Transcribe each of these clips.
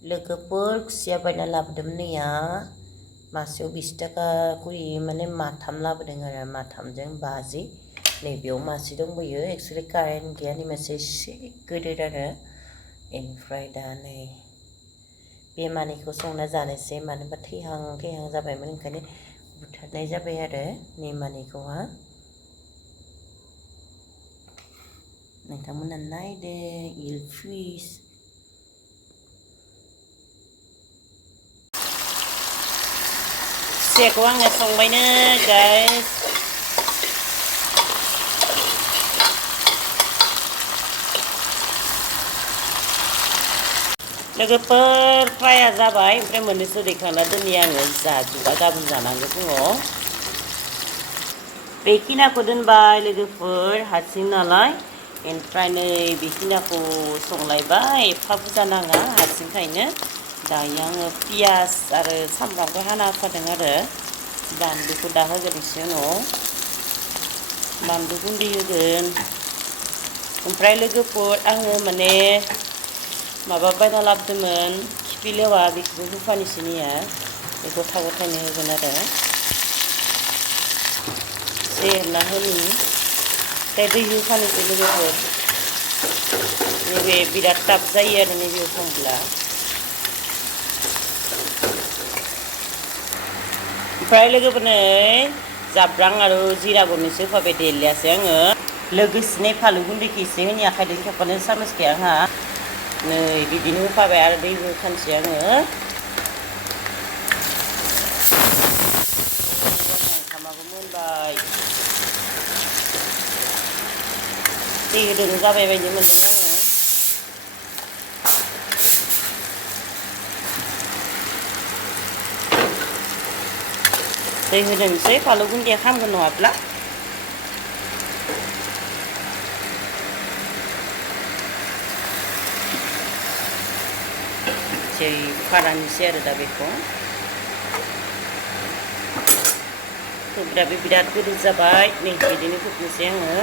लोगोफोर खुसिया बायना लाबोदोंमोन नैया मासेयाव 20 थाखा करि माने माथाम लाबोदों आरो माथामजों 50 नैबेयाव मासे दंबोयो एक्सुवेलि कारेन्ट गैया नै मासे एसे गिदिर आरो इनिफ्राय दा नै बे मानैखौ संना जानोसै मानो होनबा थैहां जाबायमोन ओंखायनो बुथारनाय जाबाय आरो नै मानैखौहा नोंथांमोना नायदो इलफिस खुसियाखौ आङो संबायनो गाइस लोगोफोर फ्राया जाबाय ओमफ्राय मोननैसो दैखांना दोननि आङो जाजुबा गाबोन जानांगौ फुङाव बेखिनिखौ दोनबाय लोगोफोर हारसिं नालाय ओमफ्राय नै बेखिनिखौ संलायबाय एफा बुरजा नाङा हारसिंखायनो दायो आङो पियास आरो सामब्रामखौ हाना होखादों आरो बानलुखौ दा होगोन एसे उनाव बानलु गुन्दै होगोन ओमफ्राय लोगोफोर आङो माने माबा बायना लाबोदोंमोन खिफि लेवा बेखौबो होफानोसैनिया बे गथा गथायनो होगोन आरो एसे एरना होनि ओमफ्राय दै होफानोसै लोगोफोर नैबे बिराद टाफ जायो आरो नैबेयाव संब्ला ओमफ्राय लोगोफोरनो जाब्रां आरो जिरा गरनैसो होफाबाय देलियासै आङो लोगोसेनो फानलु गुन्दैखौ एसे होनि आखाइजों खेबख'नो सामसखै आंहा नै बिदिनो होफाबाय आरो दै होखानोसै आङो ओंखामाबो मोनबाय दै होदों जाबाय बायदि मोनदों आङो दै होदोंसै फानलु गुन्दैया खामगोन नङाब्ला जै फारानोसै आरो दा बेखौ खोबग्राबो बिराद गोदौ जाबाय नै बिदिनो खोबनोसै आङो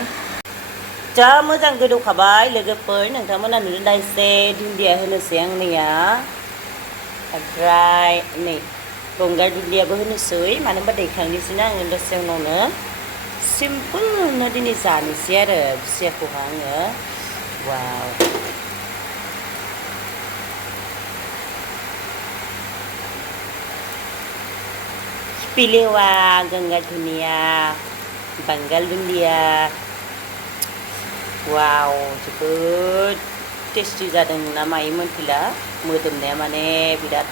जा मोजां गोदौखाबाय लोगोफोर नोंथांमोना नुदों एसे दुन्दिया होनोसै आंनिया ओमफ्राय नै गंगार दुन्दियाबो होनोसै मानो होनबा दैखांनोसैना आङो दसे उनावनो सिम्पोलनो दिनै जानोसै आरो खुसियाखौहा आङो वाव खिफि लेवा गंगार दुन्दिया बांगाल दुन्दिया वाव जोबोद टेस्टि जादों ना मायो मोनथिला मोदोमनाया माने बिराद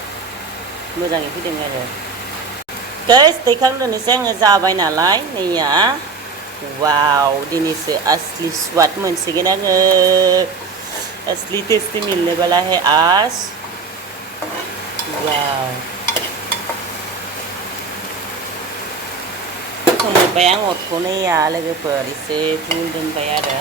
मोजाङै फैदों आरो गाइस दैखांदोनोसै आङो जाबाय नालाय नैया वाव दिनैसो असली स्वाद मोनसिगोन आङो असली टेस्टी मिलने वाला है आज वाव संबाय आं अरखौ नैया लोगोफोर एसे जुल दोनबाय आरो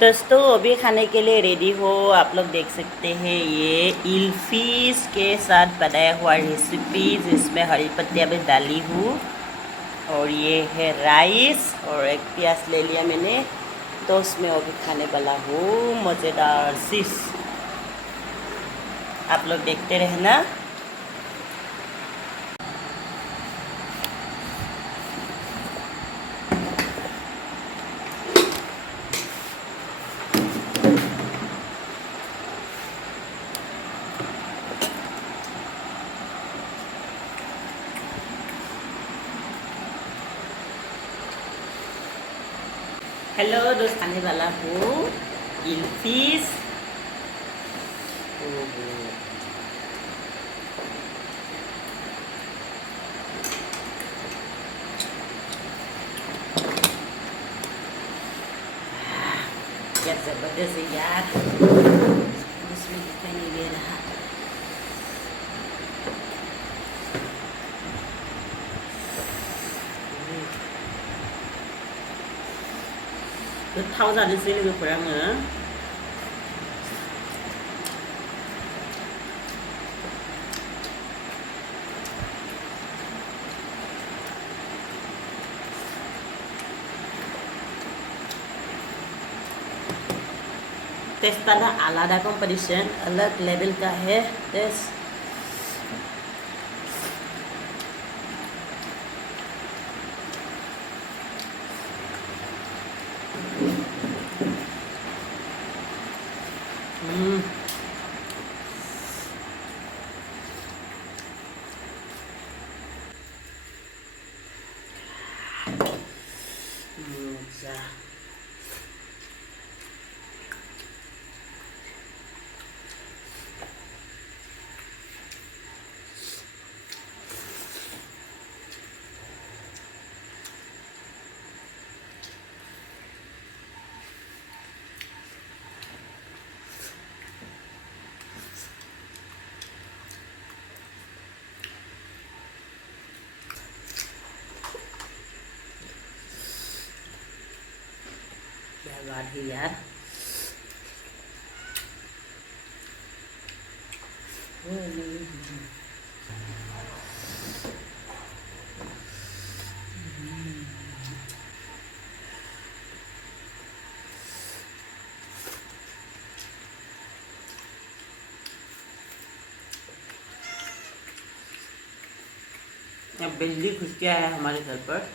दोस्तों अभी खाने के लिए रेडी हो आप लोग देख सकते हैं ये इल्फिश के साथ बनाया हुआ रेसिपी जिसमें हरी पत्तियाँ भी डाली हूँ और ये है राइस और एक प्याज ले लिया मैंने तो उसमें अभी खाने वाला हूँ मज़ेदार डिश आप लोग देखते रहना हेलो दोस्त खाने वाला हूँ इल्फिश क्या जबरदस्त है यार इसमें दिखाई नहीं दे रहा गोथाव जानोसै लोगोफोर आङो टेस्ट ना आलादा कंपटीशन अलग लेवल का है टेस्ट क्या बात है यार अब बिजली खुशिया है हमारे घर पर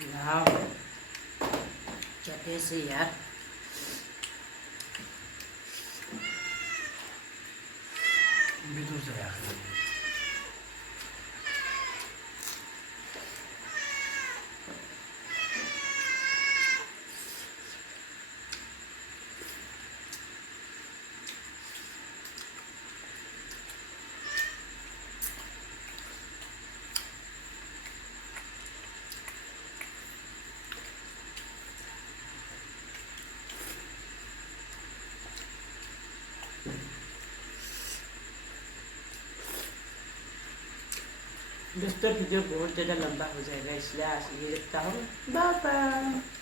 वाह क्या टेस्ट है यार बिल्कुल सही है दोस्तों वीडियो बहुत ज़्यादा लंबा हो जाएगा इसलिए आज ये लिखता हूँ बाय बाय।